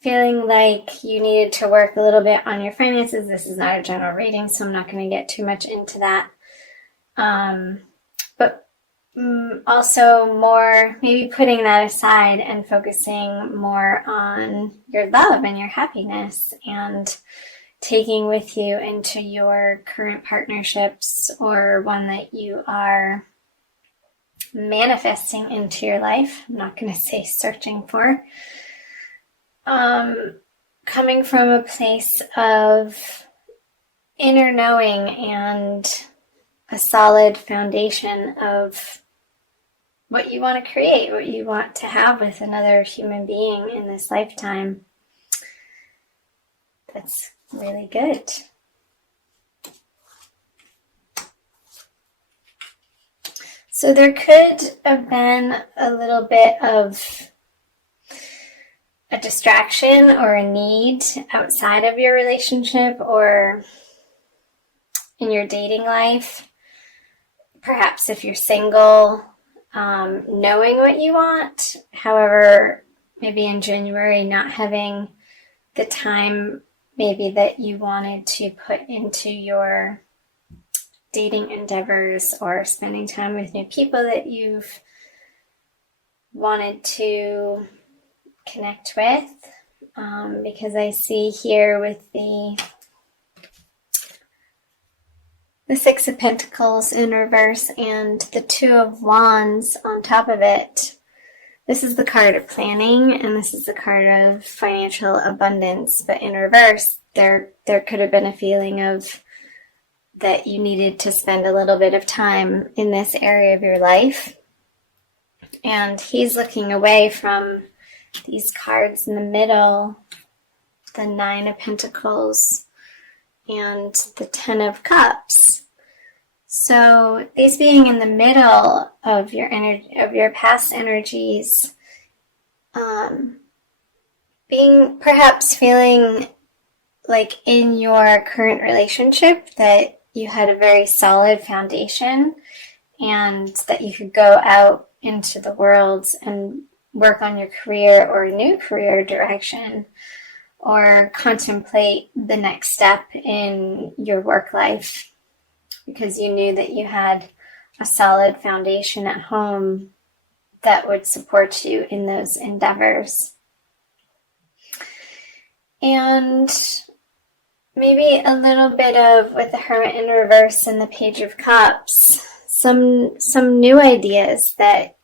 feeling like you needed to work a little bit on your finances. This is not a general reading, so I'm not going to get too much into that. But also more maybe putting that aside and focusing more on your love and your happiness, and taking with you into your current partnerships or one that you are manifesting into your life. I'm not going to say searching for. Coming from a place of inner knowing and a solid foundation of what you want to create, what you want to have with another human being in this lifetime. That's really good. So there could have been a little bit of a distraction or a need outside of your relationship or in your dating life. Perhaps if you're single, knowing what you want. However, maybe in January, not having the time maybe that you wanted to put into your dating endeavors or spending time with new people that you've wanted to connect with. Because I see here with the Six of Pentacles in reverse and the Two of Wands on top of it. This is the card of planning, and this is the card of financial abundance. But in reverse, there could have been a feeling of that you needed to spend a little bit of time in this area of your life. And he's looking away from these cards in the middle, the Nine of Pentacles and the Ten of Cups. So these being in the middle of your energy, of your past energies, being perhaps feeling like in your current relationship that you had a very solid foundation and that you could go out into the world and work on your career or a new career direction, or contemplate the next step in your work life, because you knew that you had a solid foundation at home that would support you in those endeavors. And maybe a little bit of, with the Hermit in reverse and the Page of Cups, some new ideas that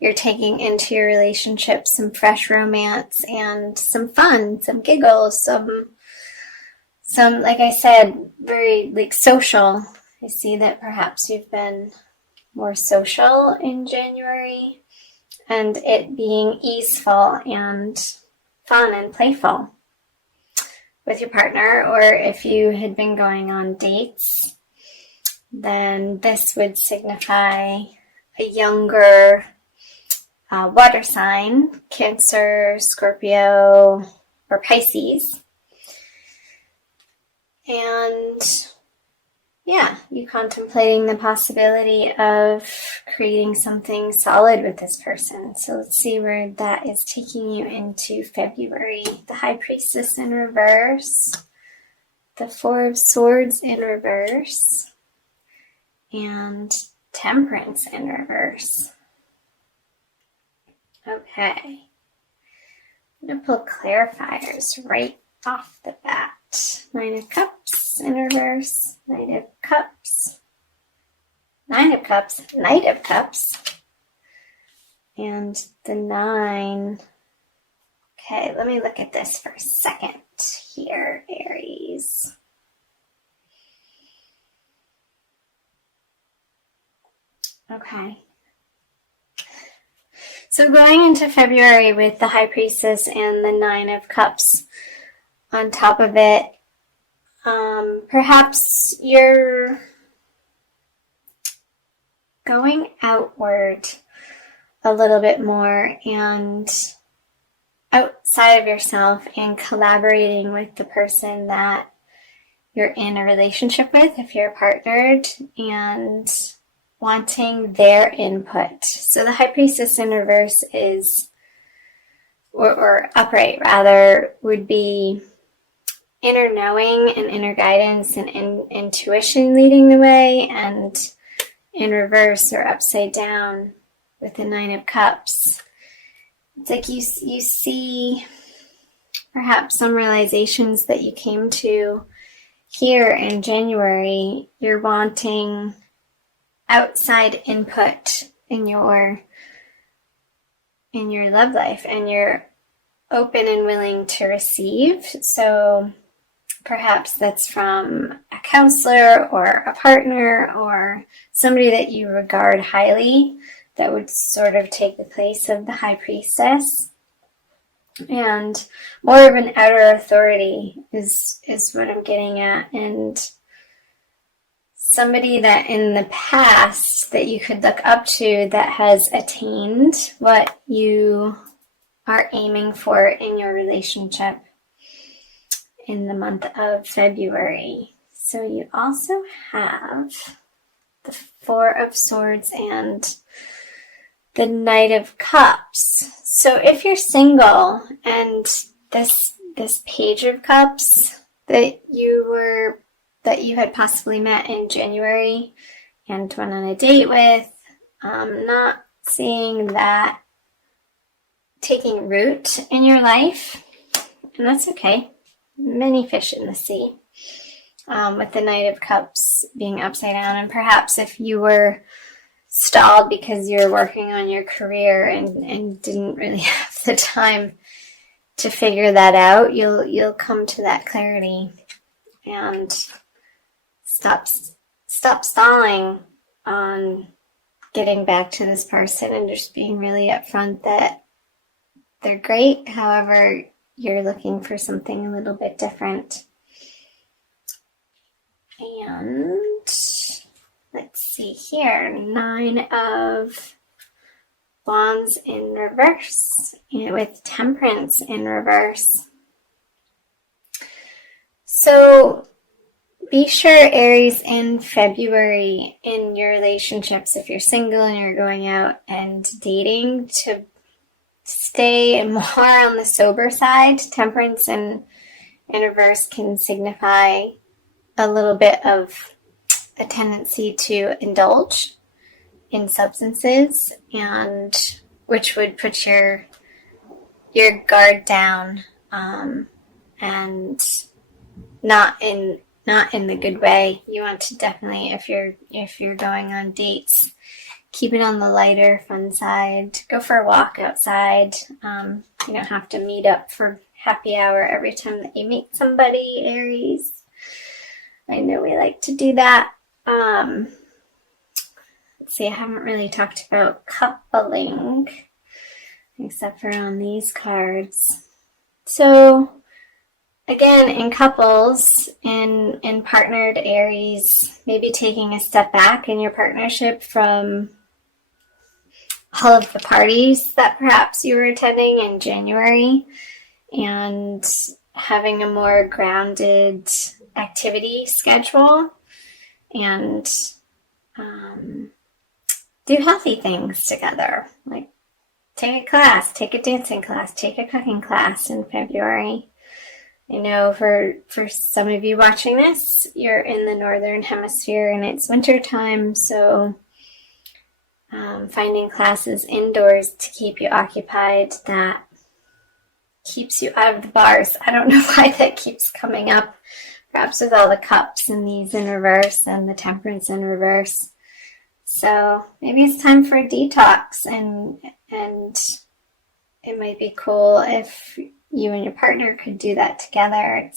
you're taking into your relationship, some fresh romance and some fun, some giggles, some like I said, very like social. I see that perhaps you've been more social in January, and it being easeful and fun and playful with your partner. Or if you had been going on dates, then this would signify a younger water sign, Cancer, Scorpio, or Pisces. And yeah, you contemplating the possibility of creating something solid with this person. So let's see where that is taking you into February. The High Priestess in reverse, the Four of Swords in reverse, and Temperance in reverse. Okay, I'm going to pull clarifiers right off the bat. Nine of Cups in reverse, Knight of Cups, Nine of Cups, Knight of Cups, and the Nine. Okay, let me look at this for a second here, Aries. Okay. So going into February with the High Priestess and the Nine of Cups on top of it, perhaps you're going outward a little bit more and outside of yourself and collaborating with the person that you're in a relationship with, if you're partnered, and wanting their input. So the High Priestess in reverse is or upright rather, would be inner knowing and inner guidance and intuition leading the way, and in reverse or upside down with the Nine of Cups, it's like you see perhaps some realizations that you came to here in January. You're wanting outside input in your love life, and you're open and willing to receive. So perhaps that's from a counselor or a partner or somebody that you regard highly, that would sort of take the place of the High Priestess. And more of an outer authority is what I'm getting at. And somebody that in the past that you could look up to that has attained what you are aiming for in your relationship in the month of February. So you also have the Four of Swords and the Knight of Cups. So if you're single and this Page of Cups that you had possibly met in January and went on a date with, not seeing that taking root in your life, and that's okay. Many fish in the sea. With the Knight of Cups being upside down, and perhaps if you were stalled because you're working on your career and didn't really have the time to figure that out, you'll come to that clarity and stop stalling on getting back to this person and just being really upfront that they're great. However, you're looking for something a little bit different. And let's see here, Nine of Wands in reverse with Temperance in reverse. So be sure, Aries, in February in your relationships, if you're single and you're going out and dating, to stay more on the sober side. Temperance in reverse can signify a little bit of a tendency to indulge in substances, and which would put your guard down, and not in the good way. You want to definitely, if you're going on dates, keep it on the lighter, fun side. Go for a walk outside. You don't have to meet up for happy hour every time that you meet somebody, Aries. I know we like to do that. Let's see, I haven't really talked about coupling, except for on these cards. So, again, in couples, in partnered Aries, maybe taking a step back in your partnership from all of the parties that perhaps you were attending in January, and having a more grounded activity schedule, and do healthy things together, like take a class, take a dancing class, take a cooking class in February. I know for some of you watching this, you're in the northern hemisphere and it's winter time, so finding classes indoors to keep you occupied that keeps you out of the bars. I don't know why that keeps coming up, perhaps with all the cups and these in reverse and the temperance in reverse. So maybe it's time for a detox, and it might be cool if you and your partner could do that together.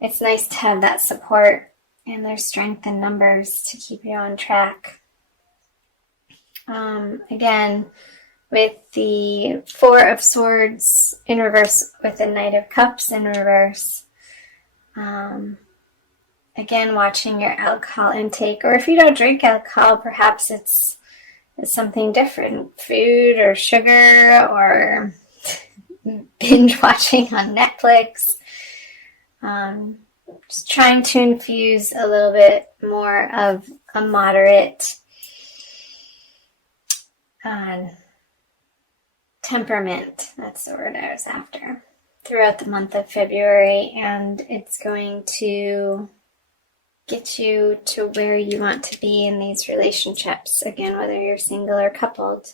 It's nice to have that support, and there's strength in numbers to keep you on track. Again, with the Four of Swords in reverse with the Knight of Cups in reverse. Again, watching your alcohol intake, or if you don't drink alcohol, perhaps it's something different, food or sugar or binge watching on Netflix. Just trying to infuse a little bit more of a moderate temperament. That's the word I was after. Throughout the month of February, and it's going to get you to where you want to be in these relationships, again, whether you're single or coupled.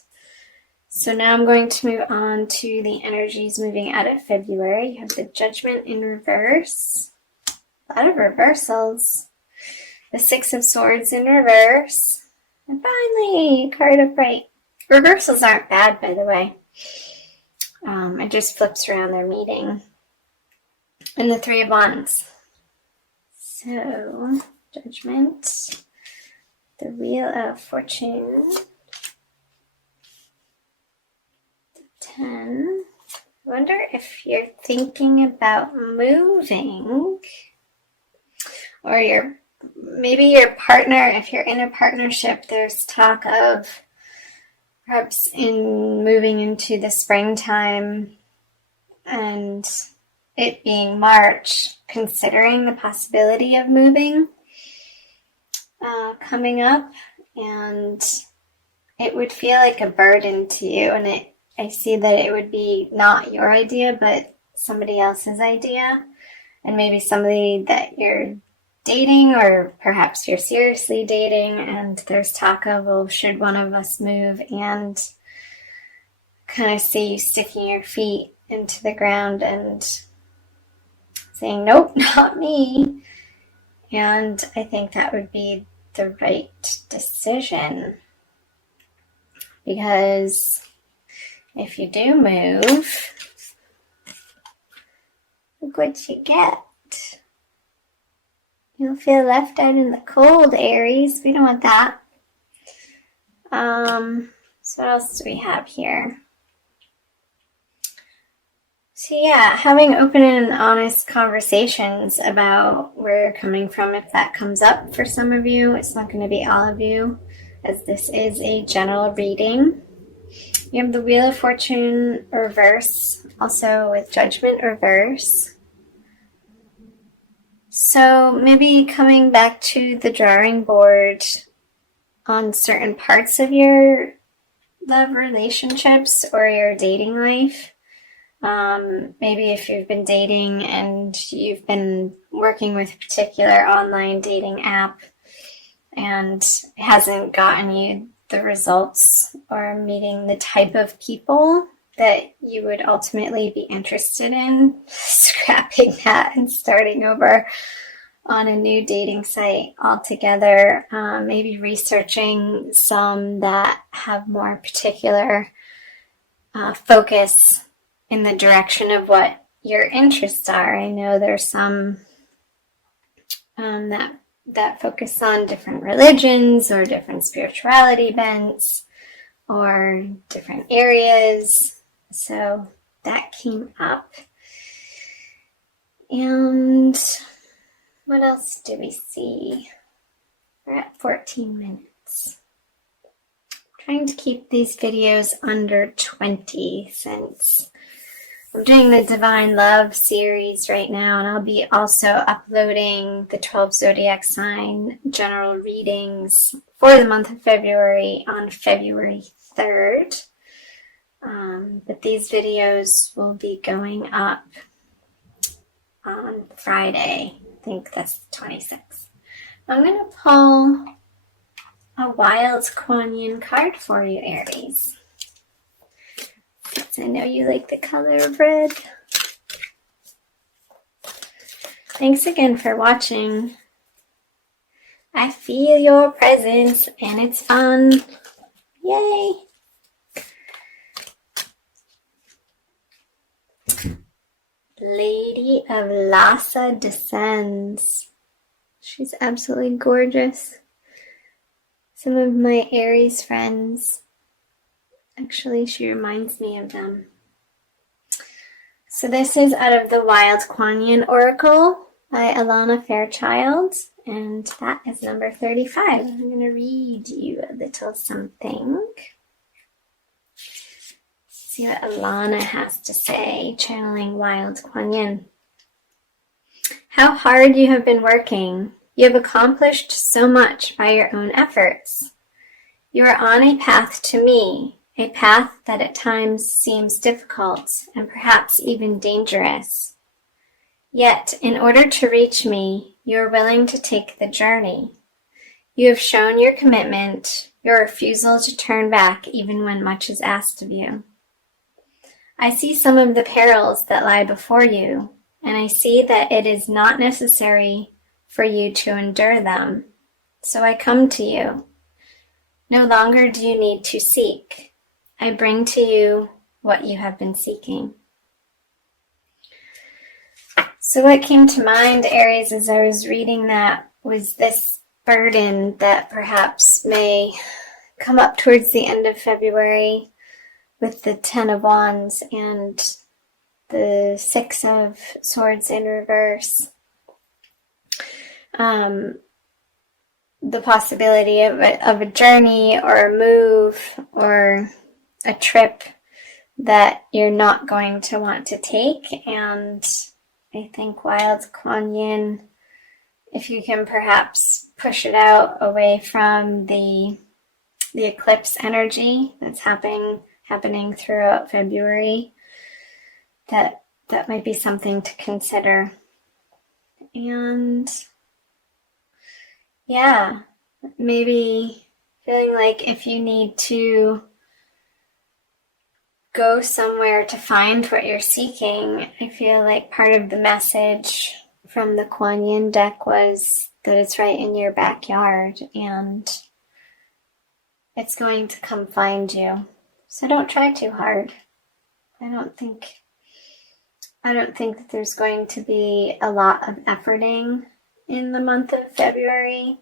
So now I'm going to move on to the energies moving out of February. You have the Judgment in reverse. A lot of reversals. The Six of Swords in reverse. And finally, card upright. Reversals aren't bad, by the way. It just flips around their meeting. And the Three of Wands. So, Judgment. The Wheel of Fortune. 10. I wonder if you're thinking about moving, or maybe your partner, if you're in a partnership, there's talk of perhaps in moving into the springtime and it being March, considering the possibility of moving coming up, and it would feel like a burden to you, and I see that it would be not your idea, but somebody else's idea, and maybe somebody that you're dating, or perhaps you're seriously dating, and there's talk of, well, should one of us move, and kind of see you sticking your feet into the ground and saying, nope, not me. And I think that would be the right decision, because if you do move, look what you get. You'll feel left out in the cold, Aries. We don't want that. So what else do we have here? So yeah, having open and honest conversations about where you're coming from, if that comes up for some of you. It's not going to be all of you, as this is a general reading. You have the Wheel of Fortune reverse, also with Judgment reverse. So maybe coming back to the drawing board on certain parts of your love relationships or your dating life. Maybe if you've been dating and you've been working with a particular online dating app and it hasn't gotten you the results or meeting the type of people that you would ultimately be interested in, scrapping that and starting over on a new dating site altogether. Maybe researching some that have more particular focus in the direction of what your interests are. I know there's some that focus on different religions or different spirituality bents or different areas. So that came up. And what else do we see? We're at 14 minutes. I'm trying to keep these videos under 20 since I'm doing the Divine Love series right now, and I'll be also uploading the 12 zodiac sign general readings for the month of February on February 3rd. But these videos will be going up on Friday. I think that's the 26th. I'm going to pull a Wild Quanian card for you, Aries. Since I know you like the color of red. Thanks again for watching. I feel your presence and it's fun. Yay! Lady of Lhasa descends. She's absolutely gorgeous. Some of my Aries friends, actually, she reminds me of them. So this is out of the Wild Quanian Oracle by Alana Fairchild, and that is number 35. I'm going to read you a little something. See what Alana has to say, channeling Wild Quanian. How hard you have been working. You have accomplished so much by your own efforts. You are on a path to me. a path that at times seems difficult and perhaps even dangerous. Yet, in order to reach me, you are willing to take the journey. You have shown your commitment, your refusal to turn back even when much is asked of you. I see some of the perils that lie before you, and I see that it is not necessary for you to endure them. So I come to you. No longer do you need to seek. I bring to you what you have been seeking. So what came to mind, Aries, as I was reading that was this burden that perhaps may come up towards the end of February with the Ten of Wands and the Six of Swords in reverse. The possibility of a journey or a move or a trip that you're not going to want to take. And I think Wild Kuan Yin, if you can perhaps push it out away from the eclipse energy that's happening throughout February, that might be something to consider. And yeah, maybe feeling like if you need to go somewhere to find what you're seeking, I feel like part of the message from the Kuan Yin deck was that it's right in your backyard and it's going to come find you. So don't try too hard. I don't think that there's going to be a lot of efforting in the month of February.